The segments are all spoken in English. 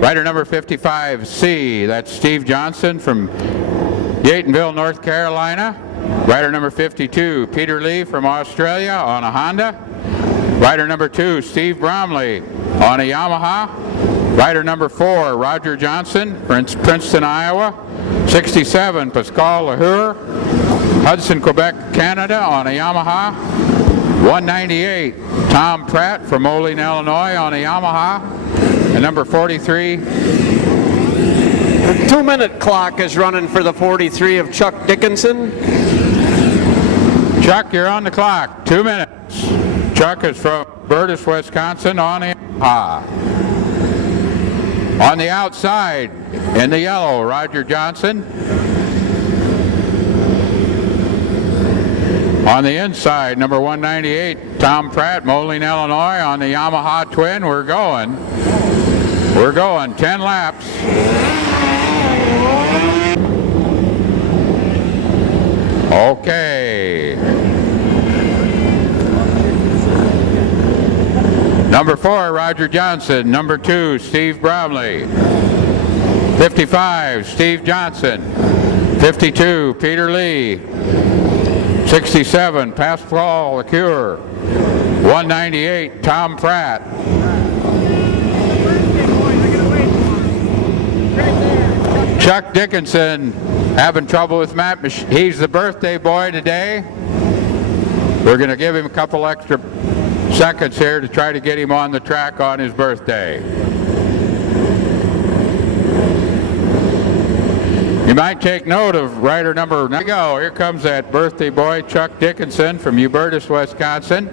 Rider number 55C, that's Steve Johnson from Yatenville, North Carolina. Rider number 52, Peter Lee from Australia on a Honda. Rider number 2, Steve Bromley on a Yamaha. Rider number 4, Roger Johnson, Princeton, Iowa. 67, Pascale LAHEUTRE, Hudson, Quebec, Canada on a Yamaha. 198, Tom Pratt from Moline, Illinois on a Yamaha. And number 43. The 2-minute clock is running for the 43 of Chuck Dickenson. Chuck, you're on the clock. 2 minutes. Chuck is from HUBERTUS, Wisconsin on a Yamaha. On the outside, in the yellow, Roger Johnson. On the inside, number 198, Tom Pratt, Moline, Illinois, on the Yamaha Twin. We're going. 10 laps. Okay. Number 4, Roger Johnson. Number 2, Steve Bromley. 55, Steve Johnson. 52, Peter Lee. 67, Pascale LAHEUTRE. 198, Tom Pratt. Chuck Dickenson having trouble with Matt. He's the birthday boy today. We're going to give him a couple extra seconds here to try to get him on the track on his birthday. You might take note of rider number 9. Here comes that birthday boy, Chuck Dickenson from HUBERTUS, Wisconsin.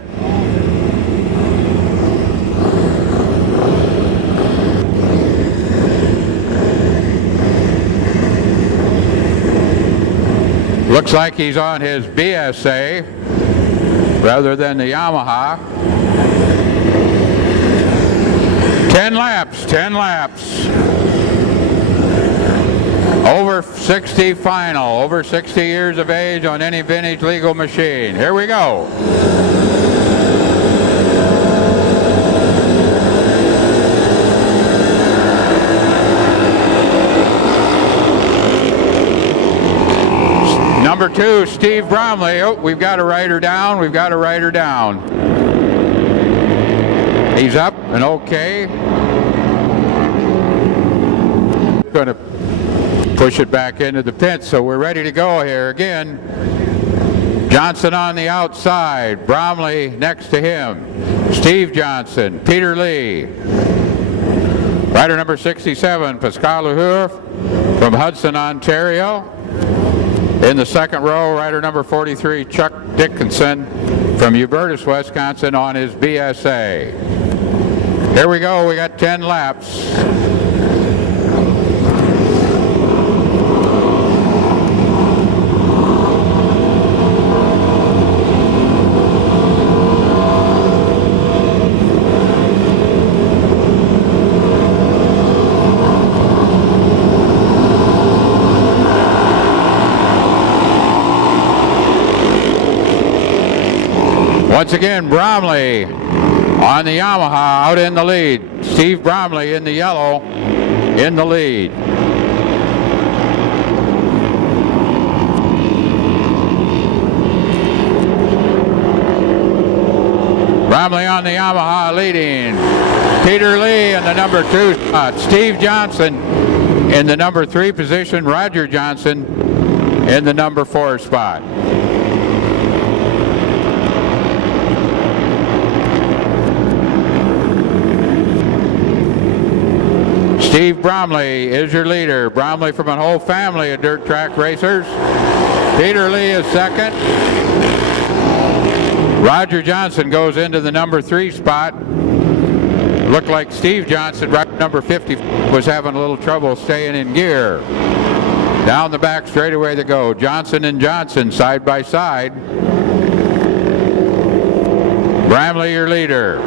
Looks like he's on his BSA rather than the Yamaha. 10 laps. Over 60 final, over 60 years of age on any vintage legal machine. Here we go. Number 2, Steve Bromley. Oh, we've got a rider down. He's up and okay. Going to push it back into the pit, so we're ready to go here again. Johnson on the outside, Bromley next to him, Steve Johnson, Peter Lee. Rider number 67, Pascale LAHEUTRE from Hudson, Ontario. In the second row, rider number 43, Chuck Dickenson from HUBERTUS, Wisconsin on his BSA. Here we go, we got 10 laps. Once again, Bromley on the Yamaha out in the lead. Steve Bromley in the yellow in the lead. Bromley on the Yamaha leading. Peter Lee in the number 2 spot. Steve Johnson in the number 3 position. Roger Johnson in the number 4 spot. Steve Bromley is your leader. Bromley from a whole family of dirt track racers. Peter Lee is second. Roger Johnson goes into the number 3 spot. Looked like Steve Johnson, right number 50, was having a little trouble staying in gear. Down the back straightaway they go. Johnson and Johnson side by side. Bromley your leader.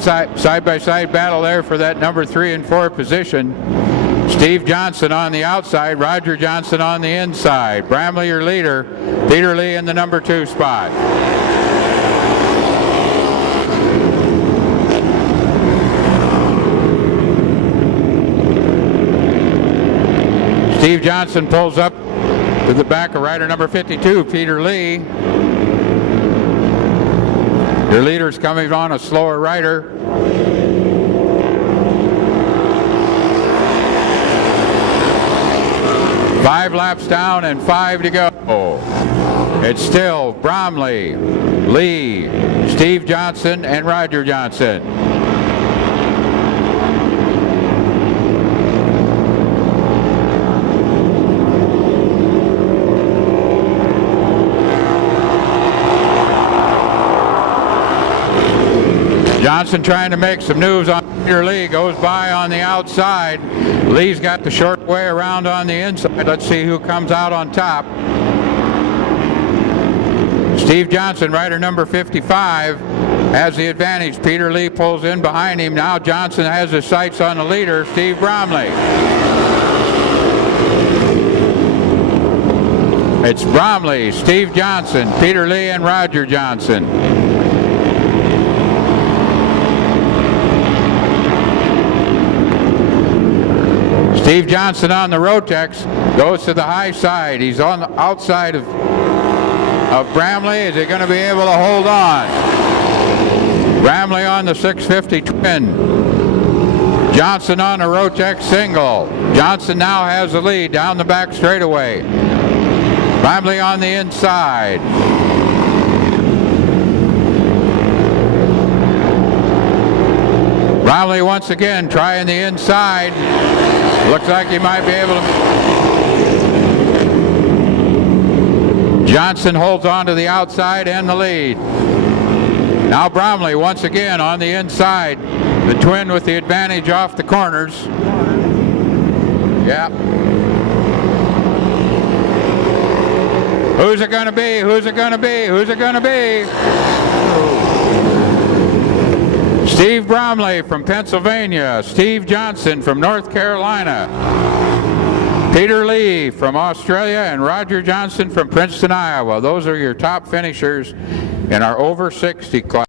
Side by side battle there for that number 3 and 4 position. Steve Johnson on the outside, Roger Johnson on the inside. Bramley, your leader. Peter Lee in the number 2 spot. Steve Johnson pulls up to the back of rider number 52, Peter Lee. Your leader's coming on a slower rider. Five laps down and 5 to go. It's still Bromley, Lee, Steve Johnson, and Roger Johnson. Johnson trying to make some moves on Peter Lee, goes by on the outside. Lee's got the short way around on the inside. Let's see who comes out on top. Steve Johnson, rider number 55, has the advantage. Peter Lee pulls in behind him. Now Johnson has his sights on the leader, Steve Bromley. It's Bromley, Steve Johnson, Peter Lee, and Roger Johnson. Steve Johnson on the Rotax goes to the high side. He's on the outside of Bramley. Is he going to be able to hold on? Bramley on the 650 twin. Johnson on the Rotax single. Johnson now has the lead down the back straightaway. Bramley on the inside. Bromley once again trying the inside. Looks like he might be able to. Johnson holds on to the outside and the lead. Now Bromley once again on the inside. The twin with the advantage off the corners. Yeah. Who's it going to be? Who's it going to be? Who's it going to be? Steve Bromley from Pennsylvania, Steve Johnson from North Carolina, Peter Lee from Australia, and Roger Johnson from Princeton, Iowa. Those are your top finishers in our over 60 class.